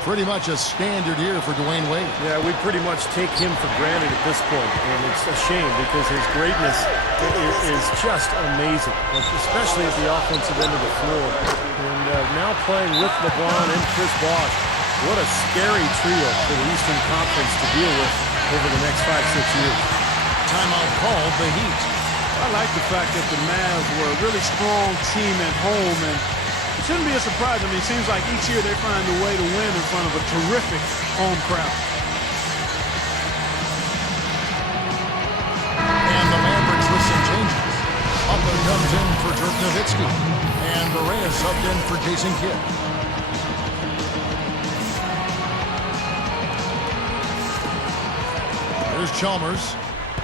Pretty much a standard year for Dwayne Wade. Yeah, we pretty much take him for granted at this point, and it's a shame because his greatness is just amazing, especially at the offensive end of the floor. And now playing with LeBron and Chris Bosh, what a scary trio for the Eastern Conference to deal with over the next 5-6 years. Timeout called the Heat. I like the fact that the Mavs were a really strong team at home, and it shouldn't be a surprise. I mean, it seems like each year they find a way to win in front of a terrific home crowd. And the Mavericks with some changes. Butler comes in for Dirk Nowitzki. And Berea subbed in for Jason Kidd. There's Chalmers.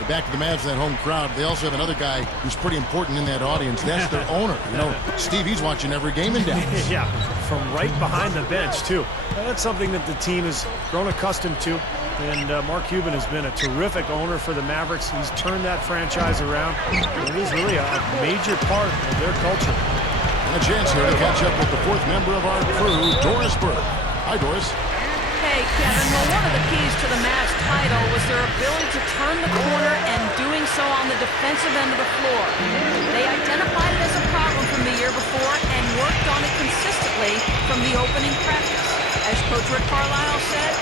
Back to the Mavs, that home crowd. They also have another guy who's pretty important in that audience. That's their owner. You know, Steve, he's watching every game in Dallas. Yeah, from right behind the bench, too. That's something that the team has grown accustomed to. And Mark Cuban has been a terrific owner for the Mavericks. He's turned that franchise around. And he's really a major part of their culture. And a chance here to catch up with the fourth member of our crew, Doris Burke. Hi, Doris. Hey, Kevin, well, one of the keys to the Mavs title was their ability to turn the corner and doing so on the defensive end of the floor. They identified it as a problem from the year before and worked on it consistently from the opening practice. As Coach Rick Carlisle said,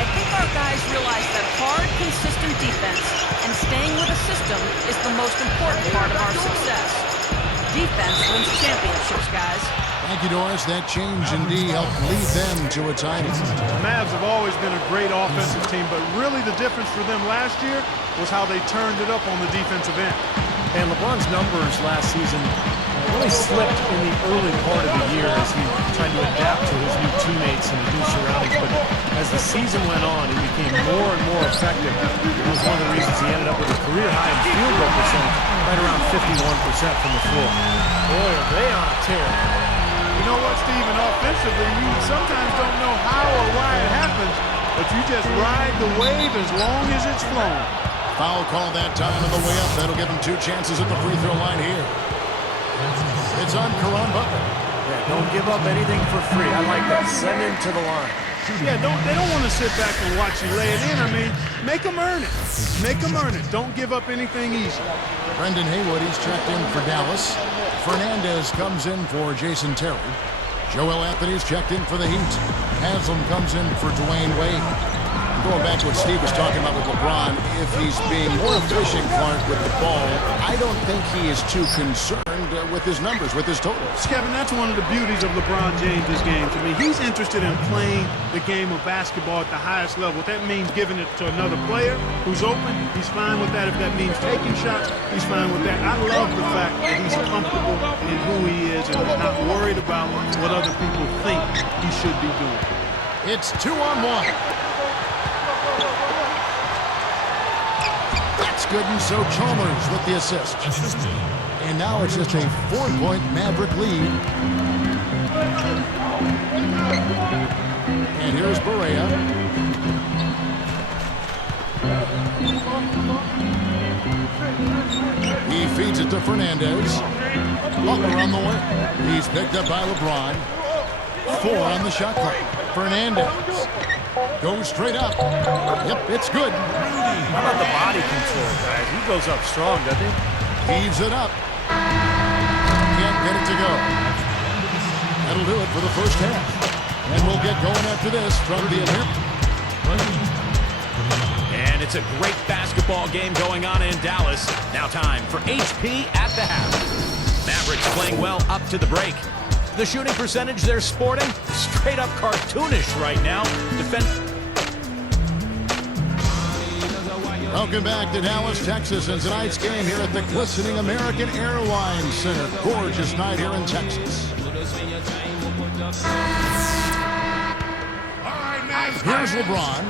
I think our guys realize that hard, consistent defense and staying with a system is the most important part of our success. Defense wins championships, guys. Thank you, Doris. That change indeed helped lead them to a title. The Mavs have always been a great offensive team, but really the difference for them last year was how they turned it up on the defensive end. And LeBron's numbers last season really slipped in the early part of the year as he tried to adapt to his new teammates and his new surroundings. But as the season went on, he became more and more effective. It was one of the reasons he ended up with a career high in field goal percentage, right around 51% from the floor. Boy, are they on a tear. You know what, Steven? Offensively, you sometimes don't know how or why it happens, but you just ride the wave as long as it's flowing. Foul call that time on the way up. That'll give him two chances at the free throw line here. It's on Caron Butler. Yeah, don't give up anything for free. I like that. Send him to the line. Yeah, they don't want to sit back and watch you lay it in. I mean, make them earn it. Make them earn it. Don't give up anything easy. Brendan Haywood, he's checked in for Dallas. Fernandez comes in for Jason Terry. Joel Anthony's checked in for the Heat. Haslam comes in for Dwayne Wade. Going back to what Steve was talking about with LeBron, if he's being more efficient, Clark, with the ball, I don't think he is too concerned with his numbers, with his totals. Kevin, that's one of the beauties of LeBron James' game to me. He's interested in playing the game of basketball at the highest level. If that means giving it to another player who's open, he's fine with that. If that means taking shots, he's fine with that. I love the fact that he's comfortable in who he is and not worried about what other people think he should be doing. It's 2-on-1. That's good, and so Chalmers with the assist. And now it's just a 4-point Maverick lead. And here's Berea. He feeds it to Fernandez. Butler on the way. He's picked up by LeBron. 4 on the shot clock. Fernandez goes straight up. Yep, it's good. How about the body control, guys? He goes up strong, doesn't he? Heaves it up. Can't get it to go. That'll do it for the first half. And we'll get going after this from the American. And it's a great basketball game going on in Dallas. Now time for HP at the half. Mavericks playing well up to the break. The shooting percentage they're sporting, straight up cartoonish right now. Welcome back to Dallas, Texas, and tonight's game here at the glistening American Airlines Center. Gorgeous night here in Texas. Here's LeBron.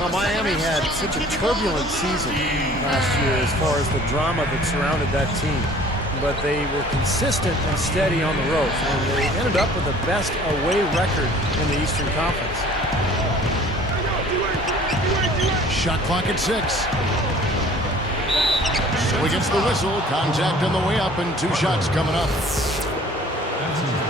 Well, Miami had such a turbulent season last year as far as the drama that surrounded that team. But they were consistent and steady on the road, and they ended up with the best away record in the Eastern Conference. Shot clock at 6. So he gets the whistle. Contact on the way up, and 2 shots coming up.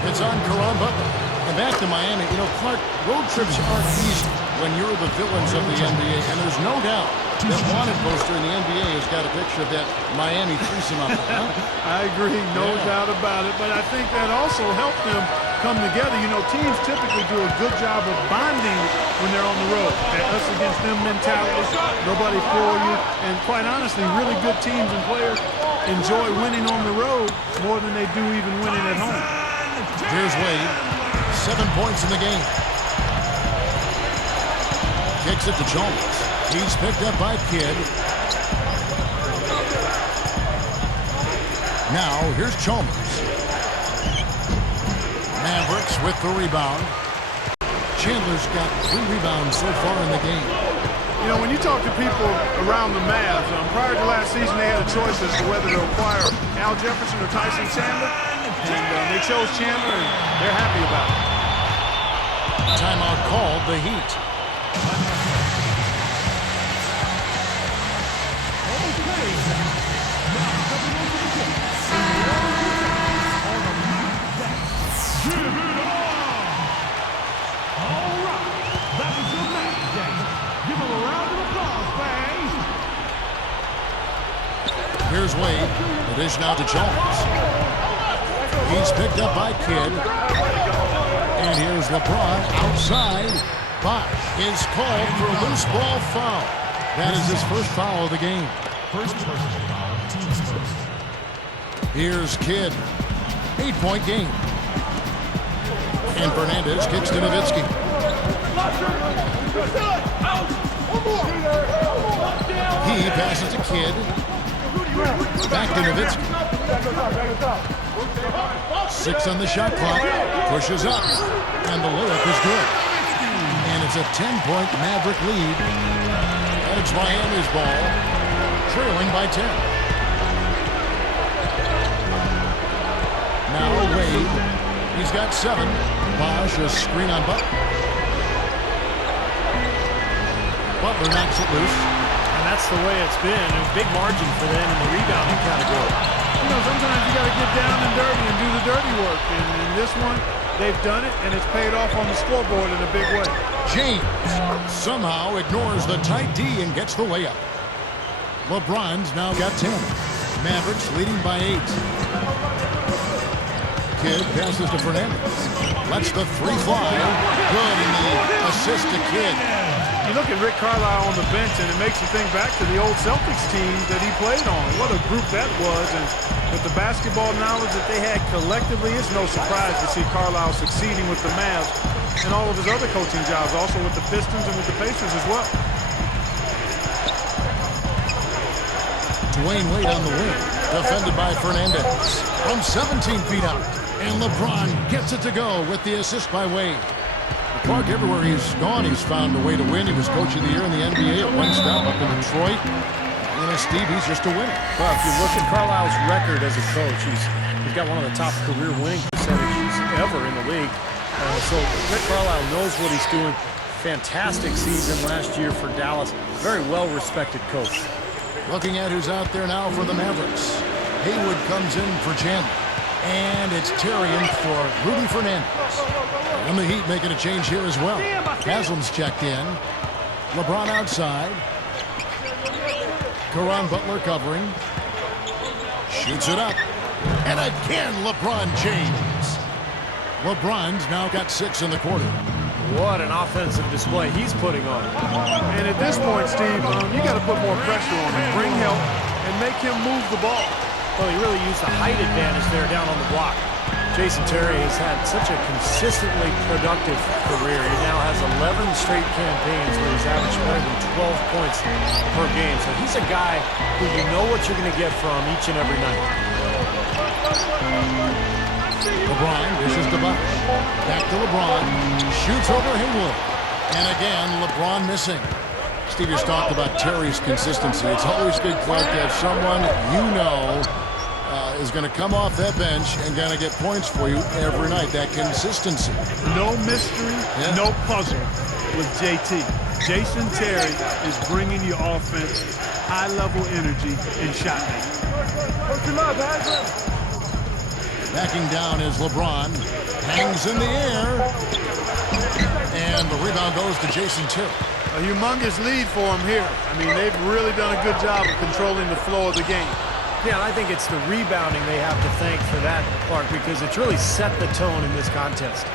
It's on Caron Butler. And back to Miami. You know, Clark, road trips aren't easy when you're the villains of the NBA, and there's no doubt that wanted poster in the NBA has got a picture of that Miami threesome up there. Huh? I agree, no doubt about it, but I think that also helped them come together. You know, teams typically do a good job of bonding when they're on the road. That us against them mentality, nobody for you, and quite honestly, really good teams and players enjoy winning on the road more than they do even winning at home. Here's Wade, 7 points in the game. Kicks it to Jones. He's picked up by Kidd. Now, here's Chalmers. Mavericks with the rebound. Chandler's got 3 rebounds so far in the game. You know, when you talk to people around the Mavs, prior to last season, they had a choice as to whether to acquire Al Jefferson or Tyson Chandler, and they chose Chandler, and they're happy about it. Timeout called the Heat. Here's Wade. The dish now to Jones. He's picked up by Kidd. And here's LeBron outside. Bosh is called for a loose ball foul. That is his first foul of the game. Here's Kidd. 8-point game. And Fernandez kicks to Nowitzki. He passes to Kidd. Back to Nowitzki. 6 on the shot clock. Pushes up. And the layup is good. And it's a 10-point Maverick lead. And it's Miami's ball. Trailing by 10. Now Wade. He's got 7. Bosh, a screen on Butler. Butler knocks it loose. And that's the way it's been. A big margin for them in the rebounding category. You know, sometimes you got to get down and dirty and do the dirty work. And in this one, they've done it, and it's paid off on the scoreboard in a big way. James somehow ignores the tight D and gets the layup. LeBron's now got 10. Mavericks leading by 8. Kidd passes to Fernandez. Lets the 3 fly. Good in the assist to Kidd. You look at Rick Carlisle on the bench, and it makes you think back to the old Celtics team that he played on. What a group that was, and with the basketball knowledge that they had collectively, it's no surprise to see Carlisle succeeding with the Mavs and all of his other coaching jobs, also with the Pistons and with the Pacers as well. Dwayne Wade on the wing, defended by Fernandez from 17 feet out. And LeBron gets it to go with the assist by Wade. Clark, everywhere he's gone, he's found a way to win. He was coach of the year in the NBA at one stop up in Detroit. You know, Steve, he's just a winner. Well, if you look at Carlisle's record as a coach, he's got one of the top career winning percentages ever in the league. So Rick Carlisle knows what he's doing. Fantastic season last year for Dallas. Very well-respected coach. Looking at who's out there now for the Mavericks. Haywood comes in for Chandler. And it's Terry in for Rudy Fernandez. And the Heat making a change here as well. Haslam's checked in. LeBron outside. Caron Butler covering. Shoots it up. And again, LeBron James. LeBron's now got 6 in the quarter. What an offensive display he's putting on. And at this point, Steve, you got to put more pressure on him, bring help, and make him move the ball. Well, he really used the height advantage there down on the block. Jason Terry has had such a consistently productive career. He now has 11 straight campaigns where he's averaged better than 12 points per game. So he's a guy who you know what you're going to get from each and every night. LeBron dishes to Bosh. Back to LeBron. Shoots over Haywood. And again, LeBron missing. Steve just talked about Terry's consistency. It's always good, Clark, to have someone you know is going to come off that bench and going to get points for you every night. That consistency. No mystery, no puzzle with JT. Jason Terry is bringing you offense, high-level energy, and shot making. Backing down is LeBron. Hangs in the air. And the rebound goes to Jason Terry. A humongous lead for him here. I mean, they've really done a good job of controlling the flow of the game. Yeah, and I think it's the rebounding they have to thank for that, Clark, because it's really set the tone in this contest.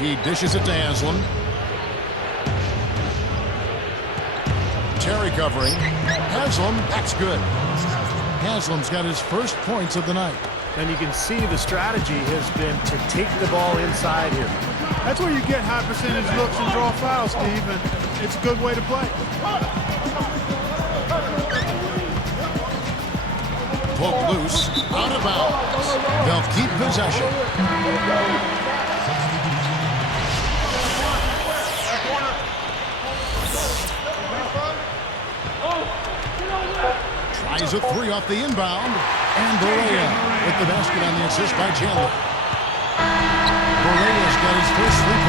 He dishes it to Haslam. Terry covering. Haslam, that's good. Haslam's got his first points of the night. And you can see the strategy has been to take the ball inside here. That's where you get high percentage looks and draw fouls, Steve, and it's a good way to play. Poked loose, out of bounds. They'll keep possession. Tries a three off the inbound. And Berea with the basket on the assist by Chandler. Berea's got his first three-point